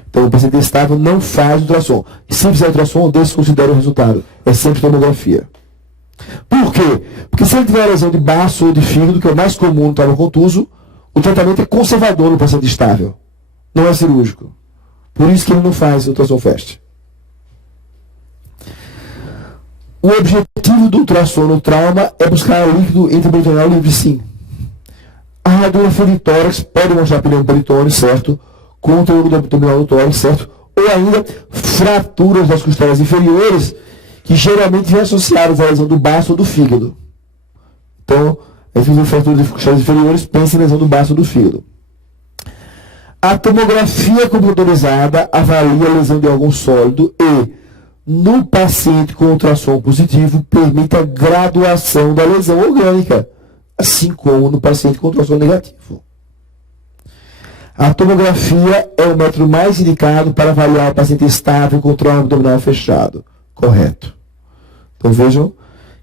Então o paciente estável não faz ultrassom. E se fizer ultrassom, desconsidera o resultado. É sempre tomografia. Por quê? Porque se ele tiver lesão de baço ou de fígado, que é o mais comum no trauma contuso, o tratamento é conservador no paciente estável. Não é cirúrgico. Por isso que ele não faz ultrassom FAST. O objetivo do ultrassom no trauma é buscar líquido intraperitoneal livre, sim. A radiografia de tórax pode mostrar pneumo peritônio, certo? Conteúdo abdominal do tórax, certo? Ou ainda fraturas das costelas inferiores, que geralmente vêm associadas à lesão do baço ou do fígado. Então, a gente fratura de costelas inferiores, pensa em lesão do baço ou do fígado. A tomografia computadorizada avalia a lesão de órgão sólido e, no paciente com ultrassom positivo, permite a graduação da lesão orgânica, assim como no paciente com ultrassom negativo. A tomografia é o método mais indicado para avaliar o paciente estável com trauma abdominal fechado. Correto. Então vejam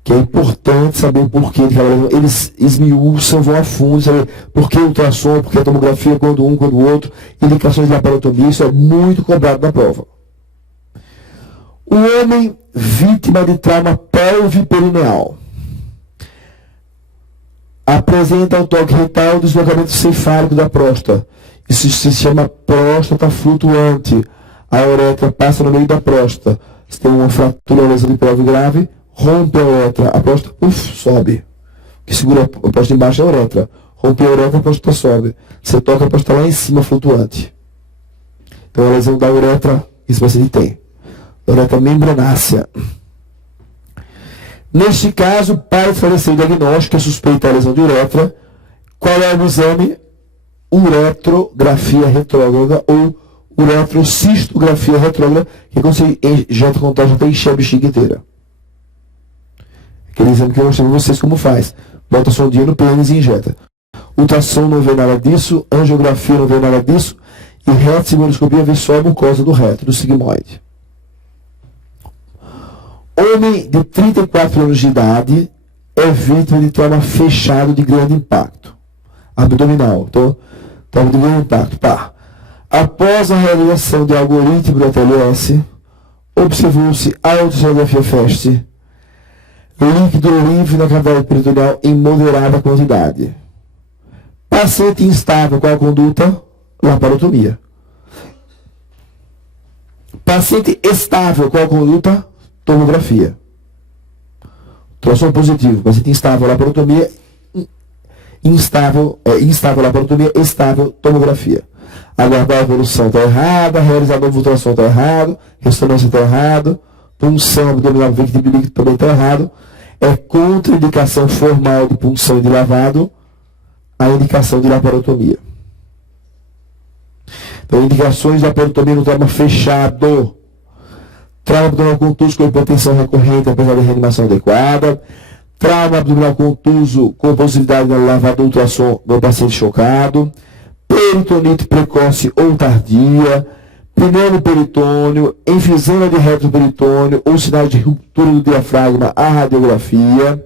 que é importante saber o porquê de cada lesão. Eles esmiuçam, vão a fundo, saber por que ultrassom, por que a tomografia, quando um, quando o outro, indicações de laparotomia, isso é muito cobrado na prova. O homem vítima de trauma pelviperineal apresenta o toque retal o deslocamento cefálico da próstata. Isso se chama próstata flutuante. A uretra passa no meio da próstata. Se tem uma fratura ou lesão de pelve grave, rompe a uretra, a próstata sobe. O que segura a próstata embaixo é a uretra. Rompe a uretra, a próstata sobe. Você toca a próstata lá em cima, flutuante. Então a lesão da uretra, isso você tem. Uretra membranácea. Neste caso, para esclarecer o diagnóstico, é suspeita a lesão de uretra. Qual é o exame? Uretrografia retrógrada ou uretrocistografia retrógrada, que é quando você injeta contato até encher a bexiga inteira. Aquele exame que eu mostrei para vocês como faz. Bota a sondinha no pênis e injeta. Ultrassom não vê nada disso, angiografia não vê nada disso, e reto-sigmoidoscopia vê só a mucosa do reto, do sigmoide. Homem de 34 anos de idade é vítima de trauma fechado de grande impacto abdominal. Então, trauma de grande impacto. Pá. Após a realização de algoritmo da TLS, observou-se a ultrassonografia FAST, líquido livre na cavidade peritoneal em moderada quantidade. Paciente instável, qual a conduta? Laparotomia. Paciente estável, qual a conduta? Tomografia. Ultrassom positivo, paciente instável, laparotomia, instável laparotomia, estável, tomografia. Aguardar a evolução está errada, realizar novo ultrassom está errado, ressonância está errado, punção abdominal líquido também está errado. É contraindicação formal de punção e de lavado a indicação de laparotomia. Então, indicações de laparotomia no trauma fechado. Trauma abdominal contuso com hipertensão recorrente, apesar da reanimação adequada. Trauma abdominal contuso com possibilidade de lavado ultrassom no paciente chocado. Peritonite precoce ou tardia. Pneumo peritônio, enfisema de retroperitônio ou sinais de ruptura do diafragma, a radiografia.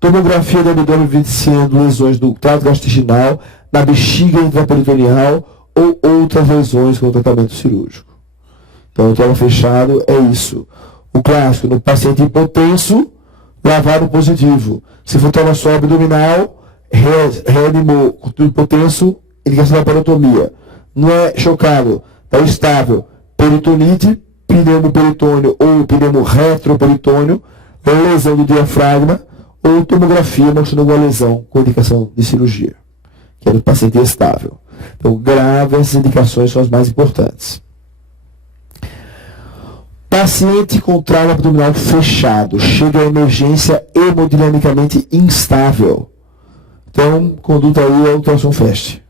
Tomografia do abdômen evidenciando lesões do trato gastrointestinal, na bexiga intraperitoneal ou outras lesões com tratamento cirúrgico. Então, o trauma fechado é isso. O clássico, no paciente hipotenso, lavado positivo. Se for trauma só abdominal, reanimou, hipotenso, indicação da laparotomia. Não é chocado, está estável. Peritonite, pneumo peritônio ou pneumo retroperitônio, lesão do diafragma ou tomografia mostrando alguma lesão com indicação de cirurgia, que é do paciente estável. Então, grave, essas indicações são as mais importantes. Paciente com trauma abdominal fechado, chega à emergência hemodinamicamente instável. Então, conduta aí é ultrassom FAST.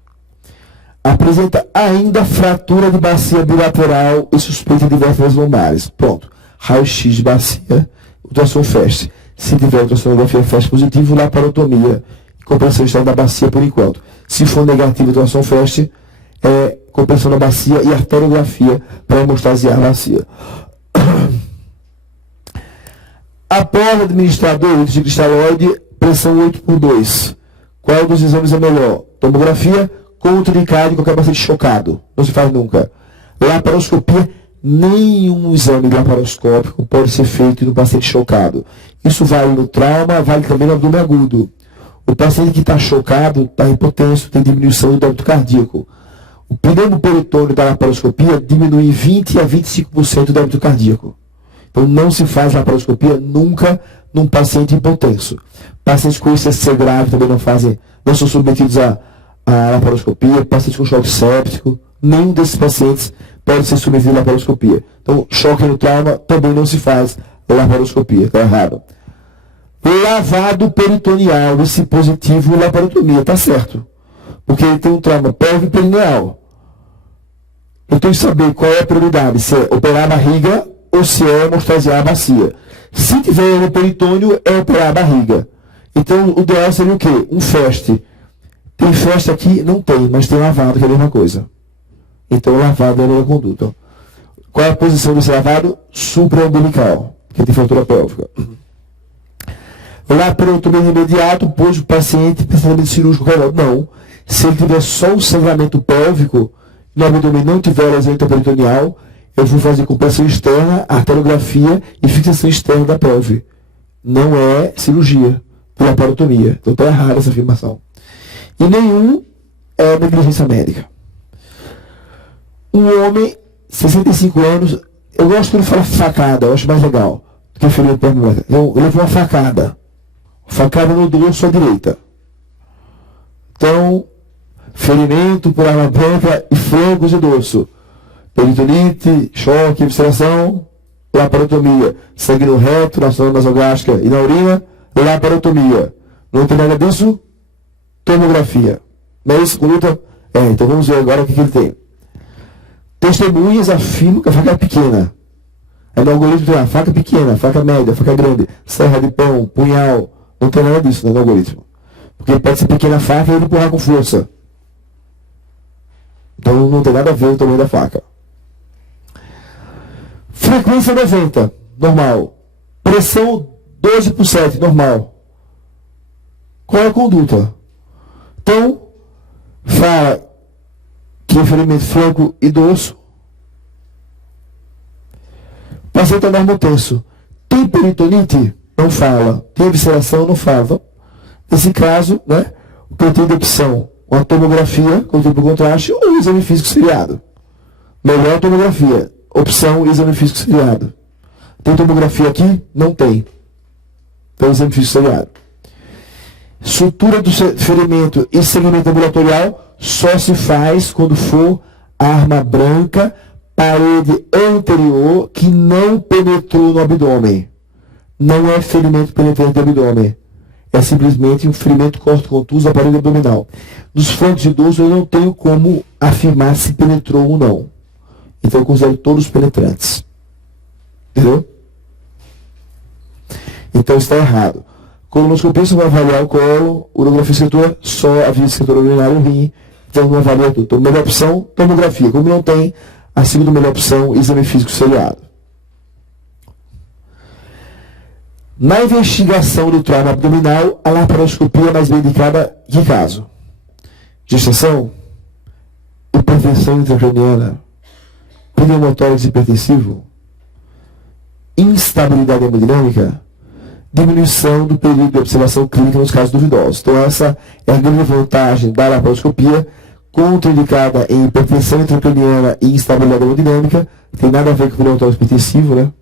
Apresenta ainda fratura de bacia bilateral e suspeita de vértebras lombares. Pronto. raio-x de bacia, ultrassom FAST. Se tiver ultrassonografia FAST positivo, laparotomia, compressão externa da bacia por enquanto. Se for negativo ultrassom FAST, é compressão da bacia e arteriografia para hemostasear a bacia. Após administrar 2 litros de cristalóide, pressão 8/2. Qual dos exames é melhor? Tomografia, contraindicado com capacete chocado. Não se faz nunca. Laparoscopia, nenhum exame laparoscópico pode ser feito no paciente chocado. Isso vale no trauma, vale também no abdômen agudo. O paciente que está chocado, está hipotenso, tem diminuição do débito cardíaco. O pneumoperitônio da laparoscopia diminui em 20 a 25% do débito cardíaco. Então não se faz laparoscopia nunca num paciente hipotenso. Pacientes com ICC grave também não são submetidos a laparoscopia. Pacientes com choque séptico, nenhum desses pacientes pode ser submetido a laparoscopia. Então, choque no trauma também não se faz laparoscopia, está errado. Lavado peritoneal, esse positivo, laparotomia, está certo. Porque ele tem um trauma pelvico-perineal. Eu tenho que saber qual é a prioridade, se é operar a barriga ou se é hemostasear a bacia. Se tiver no peritônio, é operar a barriga. Então, o ideal seria o quê? Um FAST. Tem FAST aqui? Não tem, mas tem lavado, que é a mesma coisa. Então, lavado é a mesma conduta. Qual é a posição desse lavado? Supraumbilical, que tem fratura pélvica. Laparotomia imediato, pois o paciente tratamento cirúrgico qualquer. Não. Se ele tiver só um sangramento pélvico, no abdômen não tiver lesão peritoneal, eu vou fazer compressão externa, arteriografia e fixação externa da pelve. Não é cirurgia, por laparotomia. Então está errada essa afirmação. E nenhum é negligência médica. Um homem, 65 anos, eu gosto quando ele fala facada, eu acho mais legal do que ferimento permanente. Então, ele levou uma facada. Facada no dorso à direita. Então, ferimento por arma branca e frangos e dorso. Peritonite, choque, evisceração, laparotomia. Sangue no reto, na zona nasogástrica e na urina, laparotomia. Não tem nada disso? Tomografia. Não é isso, conduta? Então vamos ver agora o que ele tem. Testemunhas afirmam que a faca é pequena. Aí no algoritmo tem a faca pequena, faca média, faca grande, serra de pão, punhal. Não tem nada disso no algoritmo. Porque pode ser pequena a faca e ele empurrar com força. Então não tem nada a ver o tamanho da faca. Frequência 90, normal. Pressão 12/7, normal. Qual é a conduta? Então, fala que é ferimento franco e dorso. Paciente é normotenso. Tem peritonite? Não fala. Tem evisceração? Não fala. Nesse caso, né, o que eu tenho de opção? Uma tomografia com duplo contraste ou um exame físico seriado. Melhor a tomografia. Opção, exame físico seriado. Tem tomografia aqui? Não tem. Então, exame físico seriado. Sutura do ferimento e segmento ambulatorial só se faz quando for arma branca, parede anterior que não penetrou no abdômen. Não é ferimento penetrante do abdômen. É simplesmente um ferimento corto-contuso da parede abdominal. Nos flancos de dorso eu não tenho como afirmar se penetrou ou não. Então eu considero todos penetrantes. Entendeu? Então está errado. Colonoscopia só vai avaliar o colo, urografia escritura, só a via escritura urinária e o rim. Então não avalia tudo. Então, melhor opção, tomografia. Como não tem, a segunda melhor opção, exame físico seriado. Na investigação do trauma abdominal, a laparoscopia é mais bem indicada que caso? Gestação, hipertensão intracraniana, pneumotórax hipertensivo, instabilidade hemodinâmica, diminuição do período de observação clínica nos casos duvidosos. Então essa é a grande vantagem da laparoscopia, contraindicada em hipertensão intracraniana e instabilidade hemodinâmica, tem nada a ver com o pneumotórax hipertensivo, né?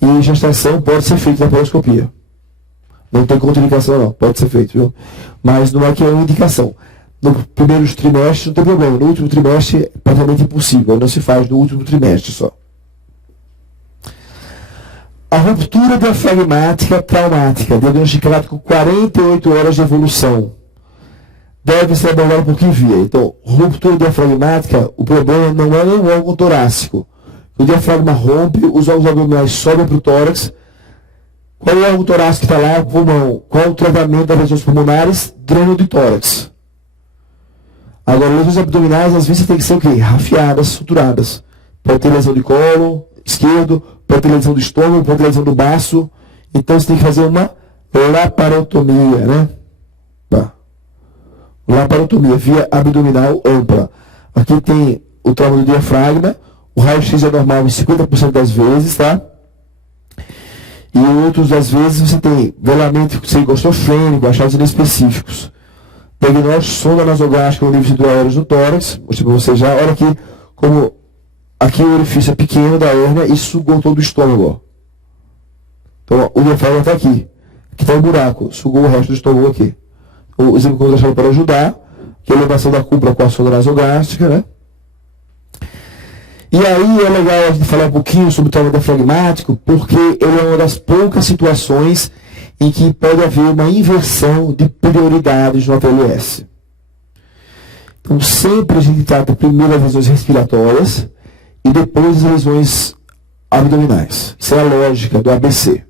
E gestação pode ser feita na laparoscopia. Não tem contraindicação não, pode ser feito, viu? Mas não é que é uma indicação. No primeiro trimestre não tem problema, no último trimestre é praticamente impossível, não se faz no último trimestre só. A ruptura diafragmática traumática, diagnosticada com 48 horas de evolução, deve ser abordada por que via? Então, ruptura diafragmática, o problema não é nem o órgão torácico. o diafragma rompe, os órgãos abdominais sobem para o tórax. Qual é o órgão torácico que está lá? O pulmão. Qual é o tratamento das lesões pulmonares? Dreno de tórax. Agora, lesões abdominais, às vezes, tem que ser o quê? Rafiadas, suturadas. Pode ter lesão de colo esquerdo, pode ter lesão do estômago, pode ter lesão do baço. Então, você tem que fazer uma laparotomia, né? Laparotomia, via abdominal ampla. Aqui tem o trauma do diafragma, o raio-x é normal em 50% das vezes, tá? E outros das vezes você tem velamento psicostofrênico, achados inespecíficos. Diagnóstico, sonda nasogástrica no nível de aéreos do tórax. Tipo, você já olha aqui como aqui o orifício é pequeno da hérnia e sugou todo o estômago. Ó. Então, ó, o diafragma está aqui. Aqui está o buraco, sugou o resto do estômago aqui. O exame que eu vou deixar para ajudar, que é a elevação da cúpula com a sonda nasogástrica, né? E aí é legal a gente falar um pouquinho sobre o trauma diafragmático, porque ele é uma das poucas situações em que pode haver uma inversão de prioridades no ATLS. Então, sempre a gente trata primeiro as lesões respiratórias e depois as lesões abdominais. Isso é a lógica do ABC.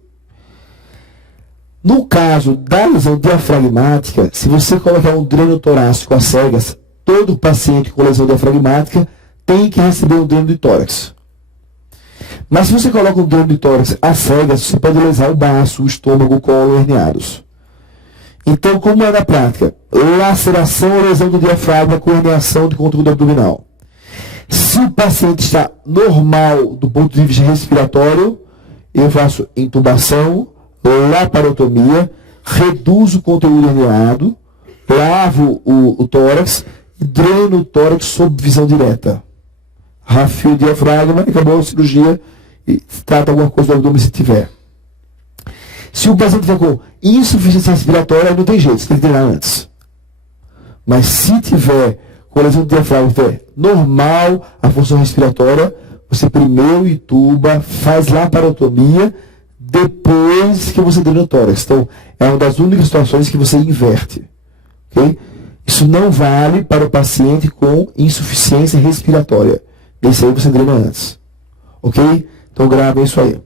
No caso da lesão diafragmática, se você colocar um dreno torácico às cegas, todo paciente com lesão diafragmática tem que receber um dreno de tórax. Mas se você coloca um dreno de tórax às cegas, você pode lesar o baço, o estômago, o colo herniados. Então, como é na prática? Laceração ou lesão do diafragma com herniação de conteúdo abdominal. Se o paciente está normal do ponto de vista respiratório, eu faço intubação, laparotomia, reduzo o conteúdo herniado, lavo o tórax e dreno o tórax sob visão direta. Rafio o diafragma, acabou a cirurgia e trata alguma coisa do abdômen se tiver. Se o paciente tiver com insuficiência respiratória, não tem jeito, você tem que treinar antes. Mas se tiver com lesão do diafragma, tiver normal a função respiratória, você primeiro intuba, faz laparotomia, depois que você drena o tórax. Então, é uma das únicas situações que você inverte. Okay? Isso não vale para o paciente com insuficiência respiratória. Esse aí você drena antes. Ok? Então, grave isso aí.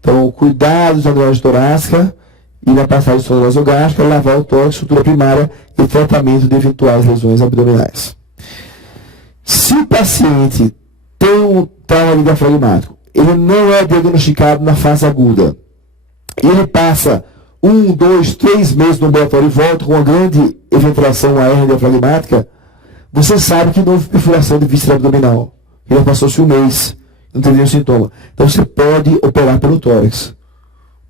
Então, cuidados na drenagem torácica e na passagem de sonda nasogástrica, lavar o tórax, sutura primária e tratamento de eventuais lesões abdominais. Se o paciente tem um trauma diafragmático, ele não é diagnosticado na fase aguda, ele passa 1, 2, 3 meses no ambulatório e volta com uma grande eventuação à hérnia diafragmática, você sabe que não houve perfuração de víscera abdominal. Ele passou-se um mês, não tem nenhum sintoma. Então você pode operar pelo tórax.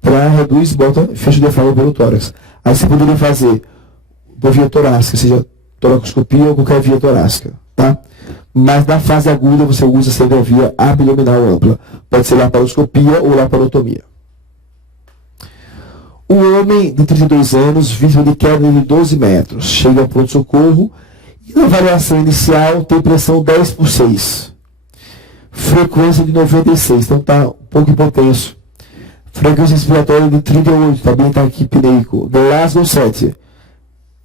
Para reduz, bota, fecha o diafragma pelo tórax. Aí você poderia fazer por via torácica, seja toracoscopia ou qualquer via torácica. Tá? Mas na fase aguda você usa sempre a via abdominal ampla. Pode ser laparoscopia ou laparotomia. O homem de 32 anos, vítima de queda de 12 metros, chega ao pronto-socorro e na avaliação inicial tem pressão 10 por 6. Frequência de 96, então está um pouco hipotenso. Frequência respiratória de 38, também está aqui pineico. Glasgow 7.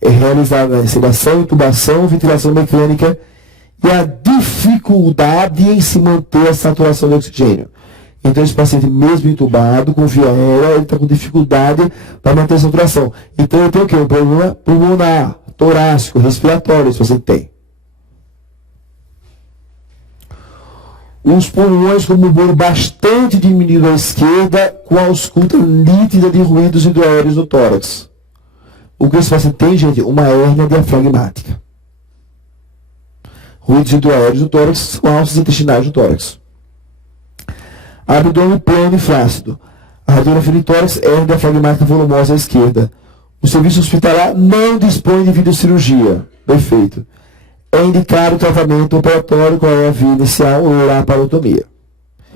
É realizada a sedação, intubação, ventilação mecânica e a dificuldade em se manter a saturação de oxigênio. Então esse paciente, mesmo entubado, com via aérea, ele está com dificuldade para manter a saturação. Então ele tem o quê? Um problema pulmonar, torácico, respiratório, esse paciente tem. Os pulmões com um bolo bastante diminuído à esquerda, com a ausculta nítida de ruídos hidroaéreos no tórax. O que esse paciente tem, gente? Uma hérnia diafragmática. Ruídos hidroaéreos do tórax são alças intestinais do tórax. Abdômen plano e flácido. A radiografia de tórax, hérnia diafragmática volumosa à esquerda. O serviço hospitalar não dispõe de videocirurgia. Perfeito. É indicado o tratamento operatório com a via inicial ou laparotomia.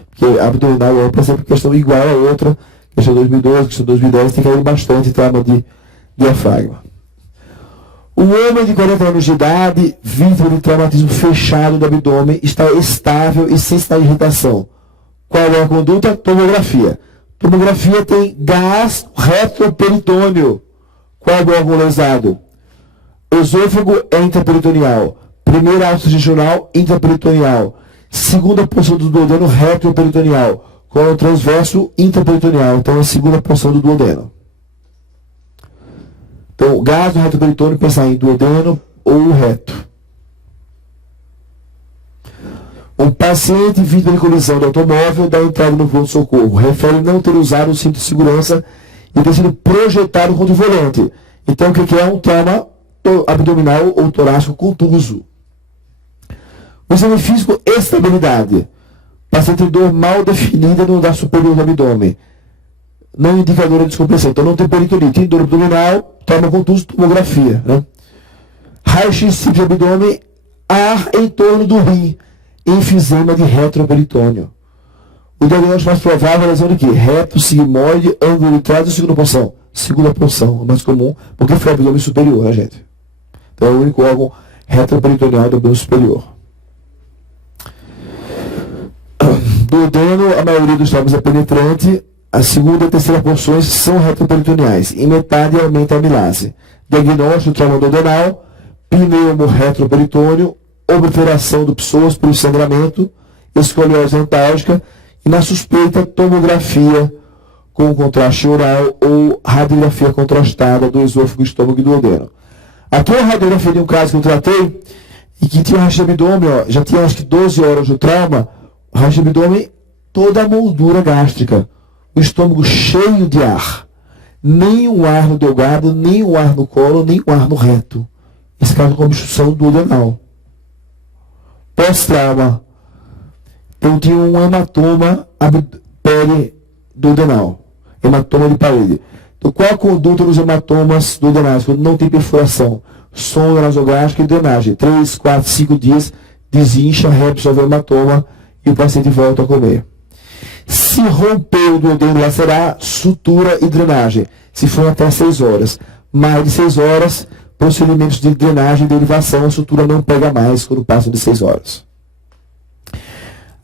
Porque a abdominal ampla é sempre questão igual a outra, questão 2012, questão 2010, tem caído bastante trauma de diafragma. O homem de 40 anos de idade, vítima de traumatismo fechado do abdômen, está estável e sem sinal de irritação. Qual é a conduta? Tomografia. Tomografia tem gás retroperitônio. Qual é o órgão lesado? Esôfago é intraperitoneal. Primeira alça gestional intraperitoneal. Segunda porção do duodeno retroperitoneal, colo transverso intraperitoneal. Então, a segunda porção do duodeno. Então, gasto retroperitônio, pensar em duodeno ou reto. Um paciente vítima de colisão de automóvel dá entrada no pronto-socorro. Refere não ter usado o cinto de segurança e ter sido projetado contra o volante. Então, o que é um trauma abdominal ou torácico contuso? O exame físico, estabilidade. Paciente tem dor mal definida no andar superior do abdômen. Não indicadora de descompressão. Então, não tem peritonite. Tem dor abdominal, trauma contuso, tomografia. Né? Raio-x simples de abdômen, ar em torno do rim. Enfisema de retroperitônio. O diagnóstico mais provável é lesão de quê? Reto, sigmoide, ângulo de trás ou segunda porção? Segunda porção, mais comum, porque foi o abdômen superior, né, gente? Então é o único órgão retroperitoneal do abdômen superior. Duodeno, a maioria dos traumas é penetrante. A segunda e a terceira porções são retroperitoneais. Em metade aumenta a amilase. Diagnóstico do trauma duodenal, pneumo retroperitônio, obliteração do psoas por sangramento, escoliose antálgica e, na suspeita, tomografia com contraste oral ou radiografia contrastada do esôfago, estômago e duodeno. Aqui é a radiografia de um caso que eu tratei e que tinha um raio de abdômen, ó, já tinha acho que 12 horas de trauma, raio de abdômen, toda a moldura gástrica, o estômago cheio de ar, nem um ar no delgado, nem um ar no colo, nem um ar no reto. Esse caso com obstrução duodenal. Pós-trauma, então tinha um hematoma periduodenal, hematoma de parede. Então, qual a conduta dos hematomas duodenais? Quando não tem perfuração, sonda nasogástrica e drenagem. 3, 4, 5 dias, desincha, reabsorve o hematoma e o paciente volta a comer. Se rompeu o duodeno, lacerar, sutura e drenagem. Se for até 6 horas. Mais de 6 horas, procedimentos de drenagem e derivação, a sutura não pega mais quando passam de 6 horas.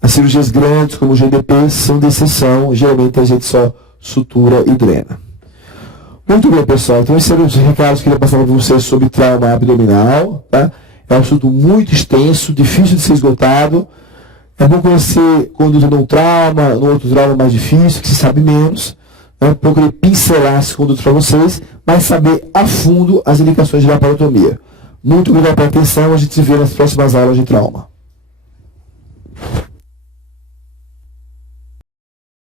As cirurgias grandes, como o GDP, são de exceção. Geralmente a gente só sutura e drena. Muito bem, pessoal. Então, esses eram os recados que eu queria passar para vocês sobre trauma abdominal. Tá? É um assunto muito extenso, difícil de ser esgotado. É bom conhecer conduta num trauma, no outro trauma mais difícil, que se sabe menos. Procurei pincelar esse conduto para vocês, mas saber a fundo as indicações de laparotomia. Muito obrigado pela atenção, a gente se vê nas próximas aulas de trauma.